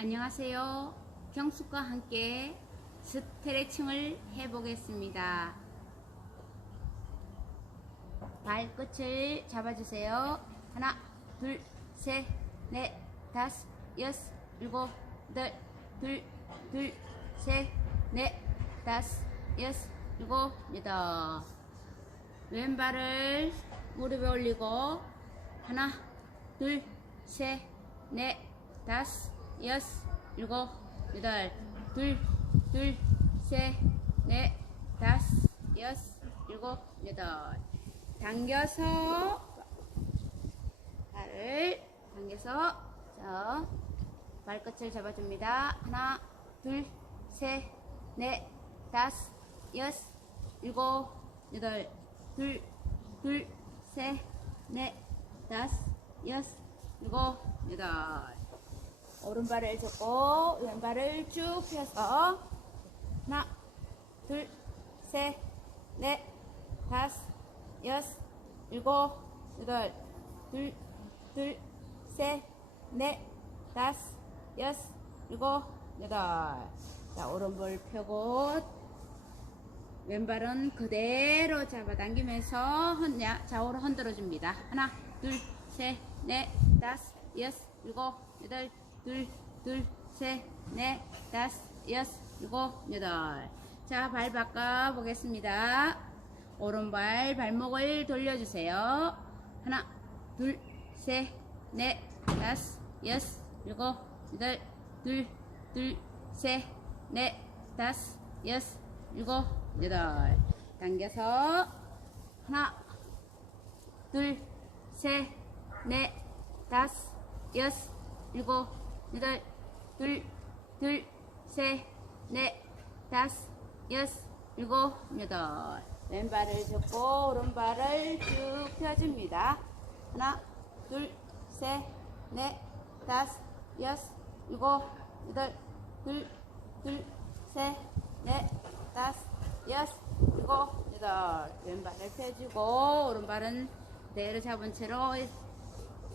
안녕하세요. 경숙과 함께 스트레칭을 해보겠습니다. 발끝을 잡아주세요. 하나, 둘, 셋, 넷, 다섯, 여섯, 일곱, 여덟, 둘, 둘, 셋, 넷, 다섯, 여섯, 일곱, 여덟. 왼발을 무릎에 올리고 하나, 둘, 셋, 넷, 다섯, 여섯, 일곱, 여덟, 둘, 둘, 셋, 넷, 다섯, 여섯, 일곱, 여덟. 당겨서 발을 당겨서 자 발끝을 잡아줍니다. 하나, 둘, 셋, 넷, 다섯, 여섯, 일곱, 여덟, 둘, 둘, 셋, 넷, 다섯, 여섯, 일곱, 여덟. 오른발을 접고 왼발을 쭉 펴서 하나, 둘, 셋, 넷, 다섯, 여섯, 일곱, 여덟, 둘, 둘, 셋, 넷, 다섯, 여섯, 일곱, 여덟. 자, 오른발 펴고 왼발은 그대로 잡아당기면서 흔, 야, 좌우로 흔들어 줍니다. 하나, 둘, 셋, 넷, 다섯, 여섯, 일곱, 여덟, 둘, 둘, 셋, 넷, 다섯, 여섯, 일곱, 여덟. 자, 발 바꿔 보겠습니다. 오른발 발목을 돌려주세요. 하나, 둘, 셋, 넷, 다섯, 여섯, 일곱, 여덟, 둘, 둘, 셋, 넷, 다섯, 여섯, 일곱, 여덟. 당겨서 하나, 둘, 셋, 넷, 다섯, 여섯, 일곱, 여덟, 둘, 둘, 셋, 넷, 다섯, 여섯, 일곱, 여덟. 왼발을 접고 오른발을 쭉 펴줍니다. 하나, 둘, 셋, 넷, 다섯, 여섯, 일곱, 여덟, 둘, 둘, 셋, 넷, 다섯, 여섯, 일곱, 여덟. 왼발을 펴주고 오른발은 그대로 잡은 채로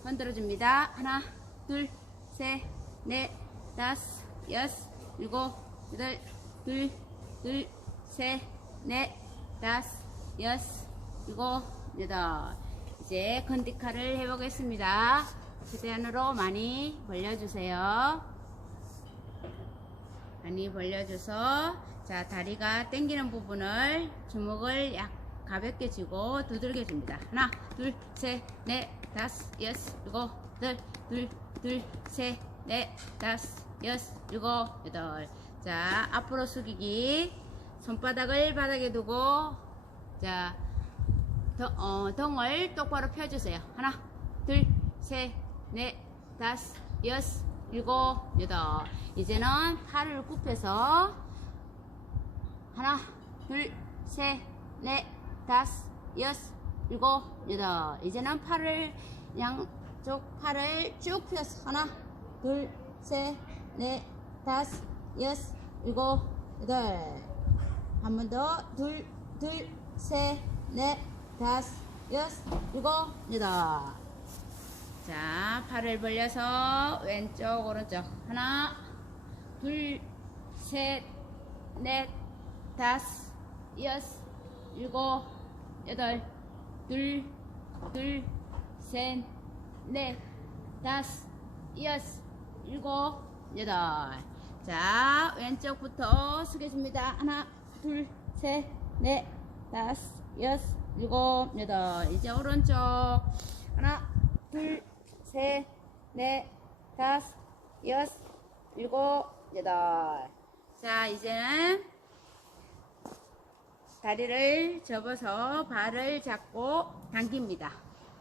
흔들어줍니다. 하나, 둘, 셋, 넷, 다섯, 여섯, 일곱, 여덟, 둘, 둘, 셋, 넷, 다섯, 여섯, 일곱, 여덟. 이제 컨디카를 해보겠습니다. 최대한으로 많이 벌려주세요. 많이 벌려줘서 자 다리가 당기는 부분을 주먹을 약 가볍게 쥐고 두들겨 줍니다. 하나, 둘, 셋, 넷, 다섯, 여섯, 일곱, 여덟, 둘, 둘, 셋, 넷, 다섯, 여섯, 일곱, 여덟. 자 앞으로 숙이기. 손바닥을 바닥에 두고 자 덩, 어, 덩을 똑바로 펴주세요. 하나, 둘, 셋, 넷, 다섯, 여섯, 일곱, 여덟. 이제는 팔을 굽혀서 하나, 둘, 셋, 넷, 다섯, 여섯, 일곱, 여덟. 이제는 팔을 양쪽 팔을 쭉 펴서 하나, 둘, 셋, 넷, 다섯, 여섯, 일곱, 여덟. 한 번 더. 둘, 둘, 셋, 넷, 다섯, 여섯, 일곱, 여덟. 자, 팔을 벌려서 왼쪽, 오른쪽. 하나, 둘, 셋, 넷, 다섯, 여섯, 일곱, 여덟, 둘, 둘, 셋, 넷, 다섯, 여섯, 일곱, 여덟. 자, 왼쪽부터 숙여줍니다. 하나, 둘, 셋, 넷, 다섯, 여섯, 일곱, 여덟. 이제 오른쪽. 하나, 둘, 셋, 넷, 다섯, 여섯, 일곱, 여덟. 자, 이제는 다리를 접어서 발을 잡고 당깁니다.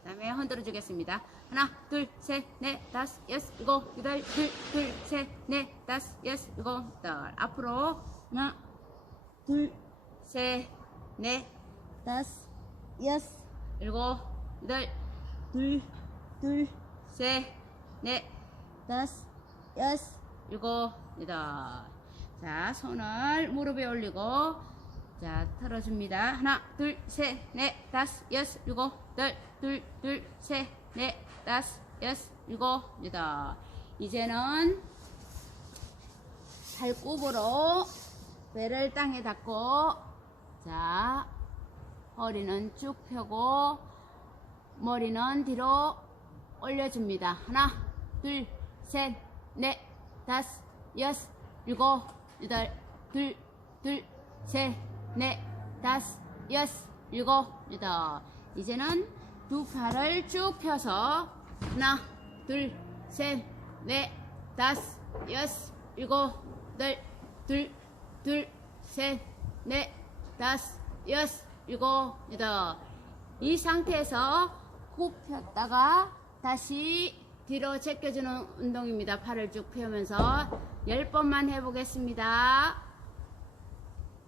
그 다음에 흔들어 주겠습니다. 하나, 둘, 셋, 넷, 다섯, 여섯, 일곱, 여덟, 둘, 둘, 셋, 넷, 다섯, 여섯, 일곱, 여덟. 앞으로 하나, 둘, 셋, 넷, 다섯, 여섯, 일곱, 여덟, 둘, 둘, 셋, 넷, 다섯, 여섯, 일곱, 여덟. 자, 손을 무릎에 올리고, 자, 털어줍니다. 하나, 둘, 셋, 넷, 다섯, 여섯, 일곱, 여덟, 둘, 둘, 셋, 넷, 다섯, 여섯, 일곱, 여덟. 이제는 팔굽으로 배를 땅에 닿고 자 허리는 쭉 펴고 머리는 뒤로 올려줍니다. 하나, 둘, 셋, 넷, 다섯, 여섯, 일곱, 여덟, 둘, 둘, 셋, 넷, 다섯, 여섯, 일곱, 여덟. 이제는 두 팔을 쭉 펴서 하나, 둘, 셋, 넷, 다섯, 여섯, 일곱, 여덟, 둘, 둘, 셋, 넷, 다섯, 여섯, 일곱, 여덟. 이 상태에서 후 폈다가 다시 뒤로 제껴주는 운동입니다. 팔을 쭉 펴면서 열 번만 해보겠습니다.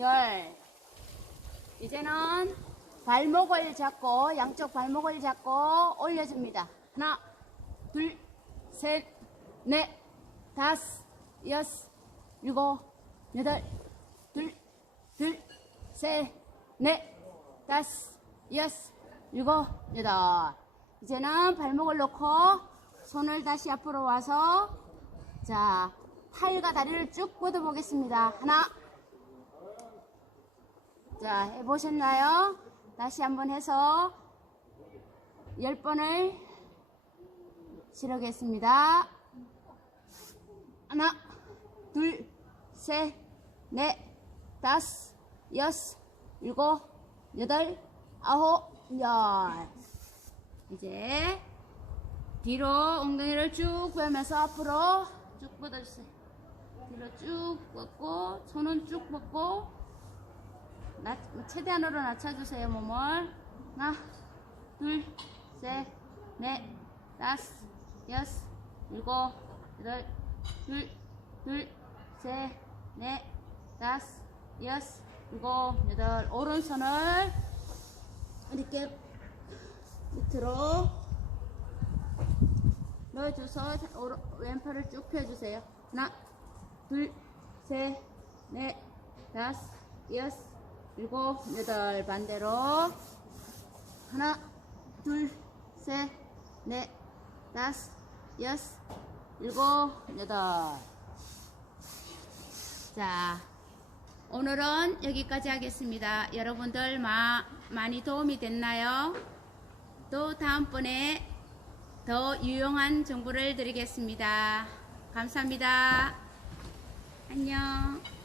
열. 이제는 발목을 잡고 양쪽 발목을 잡고 올려줍니다. 하나, 둘, 셋, 넷, 다섯, 여섯, 일곱, 여덟, 둘, 둘, 셋, 넷, 다섯, 여섯, 일곱, 여덟. 이제는 발목을 놓고 손을 다시 앞으로 와서 자 팔과 다리를 쭉 뻗어 보겠습니다. 하나, 자 해보셨나요? 다시 한번 해서 열 번을 실어겠습니다. 하나, 둘, 셋, 넷, 다섯, 여섯, 일곱, 여덟, 아홉, 열. 이제 뒤로 엉덩이를 쭉 빼면서 앞으로 쭉 뻗어주세요. 뒤로 쭉 뻗고 손은 쭉 뻗고 낮, 최대한으로 낮춰주세요 몸을. 하나, 둘, 셋, 넷, 다섯, 여섯, 일곱, 여덟, 둘, 둘, 셋, 넷, 다섯, 여섯, 일곱, 여덟. 오른손을 이렇게 밑으로 넣어줘서 오른- 왼팔을 쭉 펴주세요. 하나, 둘, 셋, 넷, 다섯, 여섯, 일곱, 여덟. 반대로 하나, 둘, 셋, 넷, 다섯, 여섯, 일곱, 여덟. 자, 오늘은 여기까지 하겠습니다. 여러분들 마, 많이 도움이 됐나요? 또 다음번에 더 유용한 정보를 드리겠습니다. 감사합니다. 안녕.